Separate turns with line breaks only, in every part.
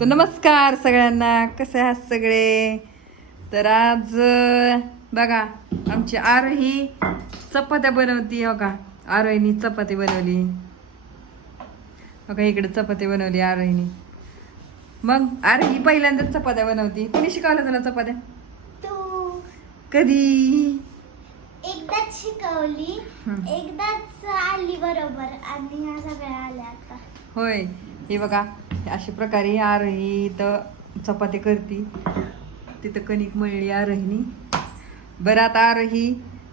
तर नमस्कार सगळ्यांना. कसे आहात सगळे? तर आज बघा आमची आरोही चपात्या बनवती हो का? आरोहीनी चपाती बनवली. बघा इकडे चपाती बनवली आरोहीनी. मग आरोही पहिल्यांदाच चपात्या बनवती. कुणी शिकवलं तुला चपात्या?
तू
कधी?
एकदाच शिकवली.
हं.
एकदाच आली बरोबर आणि ह्या सगळ्या आल्या आता.
होय. हे बघा अशा प्रकारे आरोही इथं चपाती करती. तिथं कणिक मळली आरोहीनी. बरं आता आरोही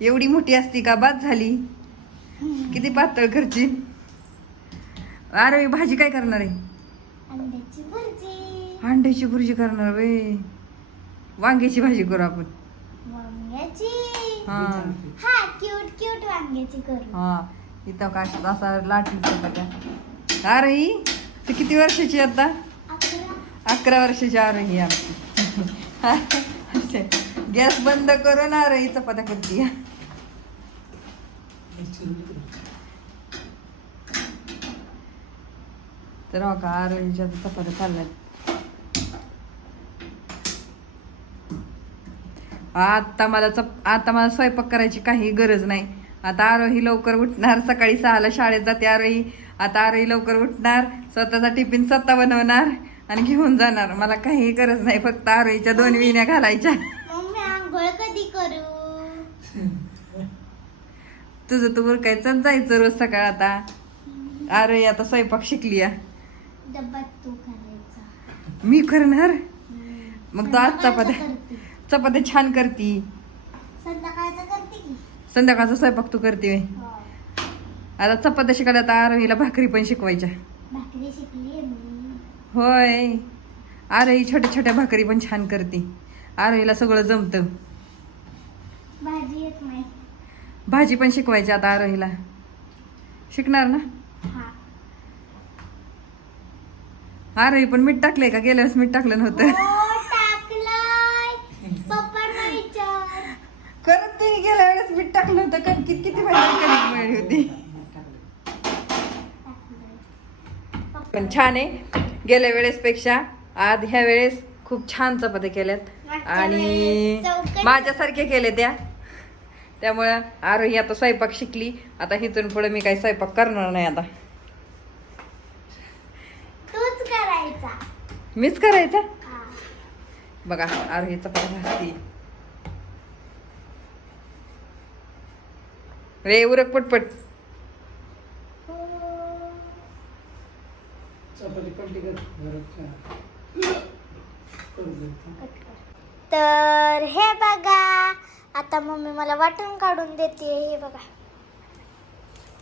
एवढी मोठी असती का? बाद झाली. किती पातळ करची आरोही भाजी काय करणार आहे?
अंड्याची भुर्जी.
करणार वे वांग्याची भाजी करू आपण.
वांग्याची.
हा.
हा क्यूट क्यूट वांग्याची करू.
हा. इथं का असा लाटली आरोही ती किती वर्षाची आता?
अकरा
वर्षाची आरोही आमची. गॅस बंद करून आरोही चपात्या करते तर हो का आरोहीच्या आता चपात्या चालल्यात. आता मला चप आता मला स्वयंपाक करायची काही गरज नाही. आता आरोही लवकर उठणार सकाळी सहाला शाळेत जाते. आरोही आता आरोही लवकर उठणार स्वतःचा टिफिन स्वतः बनवणार आणि घेऊन जाणार. मला काही गरज नाही फक्त आरोहीच्या दोन विण्या घालायच्या.
कधी करू?
तुझं तू उरकायचं जायचं रोज सकाळ आता. आरोही आता स्वयंपाक शिकली मी करणार? मग तो आज चपात्या. चपात्या छान करती.
संध्याकाळचं
स्वयंपाक तू करते. आता चपात्या शिकायला आता आरोहीला भाकरी पण शिकवायच्या.
भाकरी शिकली मी.
होय. आरोही छोट्या छोट्या भाकरी पण छान करते. आरोहीला सगळं जमतं.
भाजी येत नाही.
भाजी पण शिकवायची आता आरोहीला शिकणार ना?
हा.
आरोही पण मीठ टाकलंय का? गेल्या वेळेस मीठ टाकलं नव्हतं.
हो, टाकलंय. विचार.
करत ते गेल्या वेळेस मीठ टाकलं होतं. कारण किती किती भाजी होती
टाकलंय.
पण छान आहे. गेल्या वेळेस पेक्षा आज ह्या वेळेस खूप छान चपात्या केल्यात. आणि माझ्यासारख्या केल्या त्या. त्यामुळं आरोही आता स्वयंपाक शिकली. आता इथून पुढे मी काही स्वयंपाक करणार नाही आता.
तूच करायचा.
मीच करायचा?
हा.
बघा आरोही चपात्या भाजती रे उरक पटपट
हो. कट कर. तर हे बघा आता मम्मी मला वाटण काढून देते हे बघा.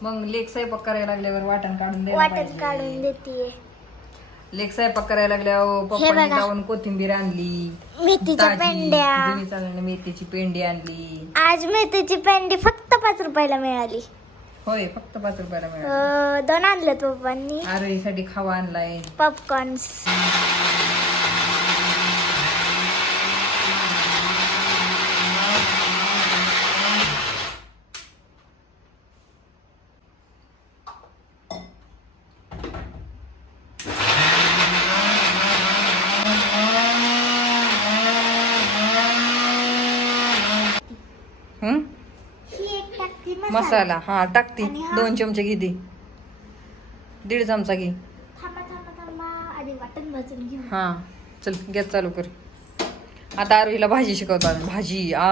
मग लेख स्वयंपाक करायला लागल्यावर वाटण काढून द्यायला
वाटण. काढून देते.
लेख स्वयंपाक करायला लागल्यावर पप्पांनी
बघा.
जाऊन कोथिंबीर आणली
मेथीच्या
ताजी,
पेंड्या.
जुनी चालणारी मेथीची पेंडी आणली.
आज मेथीची पेंडी फक्त पाच रुपयाला मिळाली.
होय फक्त पाच रुपयाला मिळाली.
अं, दोन आणलेत पप्पांनी.
आरोहीसाठी खावा आणलाय.
पॉपकॉर्न्स
हं?
ही एक टाकती
मसाला. हा टाकती.
आणि हा?
दोन चमचे घे दीड चमचा घे.
थांबा थांबा थांबा. आधी वाटण भाजून घेऊ.
हा चल गॅस चालू कर. आता आरोहीला भाजी शिकवतात भाजी आ.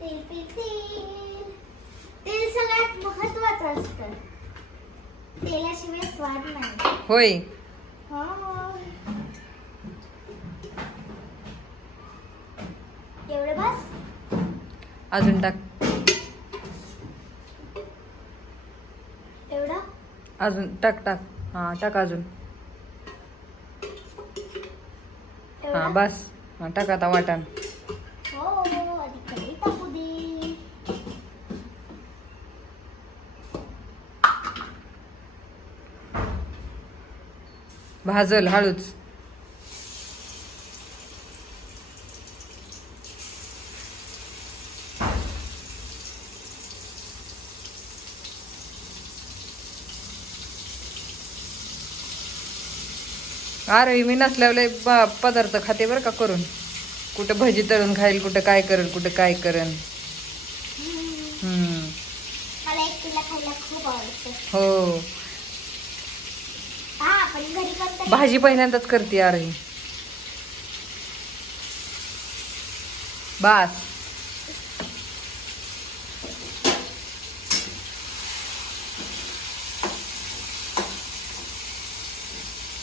तेल तेल तेल. तेल सगळ्यात महत्वाचं असतं. तेलाशिवाय स्वाद नाही.
होय.
हो. एवढं बस.
अजून टाक
एवढं
अजून टाक टाक. हा टाक अजून. हा बस. हा टाक आता वाटण.
हो टाकू दे.
भाजल हळूच. अरे मी नसल्यावर लय ब- पदार्थ खाते बरं का करून. कुठं भजी तळून खाईल कुठं काय करेल कुठं काय करेल. हो. भाजी पहिल्यांदाच करते अरे बास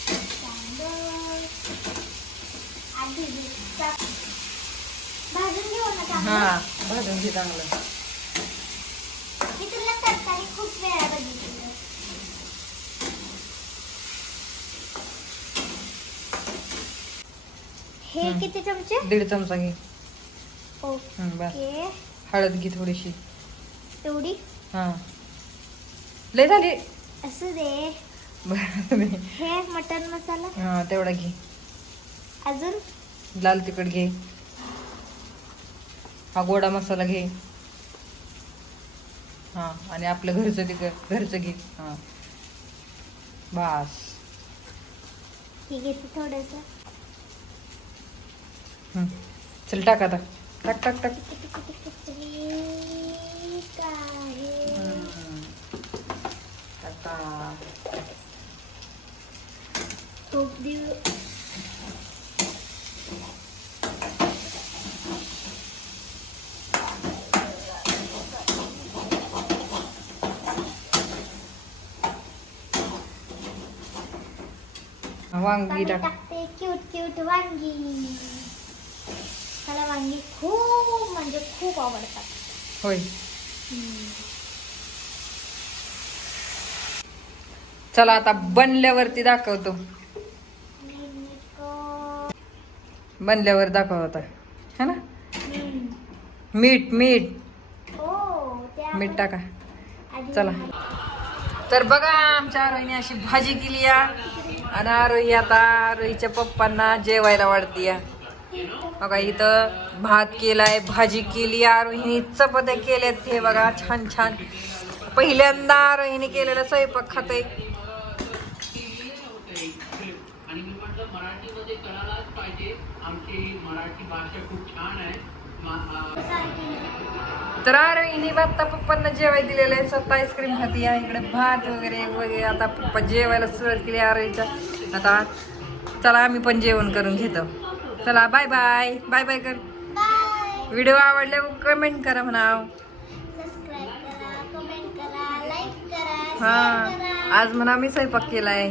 तांदूळ, आधी भिजता- भाजून घेऊ ना
हा भाजून घे चांगलं.
मी तुला तरकारी खूप वेळा बघितलं. हे. किती चमचे?
दीड चमचा घे. हळद घे थोडीशी.
तेवढी
हा. लय झाली.
असू दे.
बरं
हे मटन मसाला?
हा तेवढा घे.
अजून?
लाल तिखट घे. हा गोडा मसाला घे. हा आणि आपलं घरचं तिखट घरचं घे. हा. बास.
हे घेते थोडस.
चल टाक आता. टाक टाक टाक. हम्म. वांगी टाक
टाकते क्यूट क्यूट वांगी. मला वांगी खूप म्हणजे खूप आवडतात.
होय. चला आता बनल्यावरती दाखवतो. बनल्यावर दाखव आता है ना? मीठ मीठ.
हो
मीठ टाका. चला. तर बघा आमच्या आरोहीने अशी भाजी केली या. आणि आरोही आता आरोहीच्या पप्पांना जेवायला वाढती या बघा इथं भात केलाय भाजी केली आरोहीने चपात्या केल्यात. हे बघा छान छान. पहिल्यांदा आरोहीने केलेला स्वयंपाक खाते
मराठीमध्ये करायलाच पाहिजे. आमची मराठी भाषा खूप छान आहे.
तर आरोहीने आता पप्पांना जेवाय दिलेलं आहे स्वतः आईस्क्रीम खाती आहे. इकडे भात वगैरे वगैरे. आता पप्पा जेवायला सुरुवात केली आरोहीच्या आता चला आम्ही पण जेवण करून घेतो. चला बाय बाय बाय बाय कर. व्हिडिओ आवडल्यावर कमेंट करा
करा
हा. आज म्हणा मी स्वयंपाक
आवडणारच आहे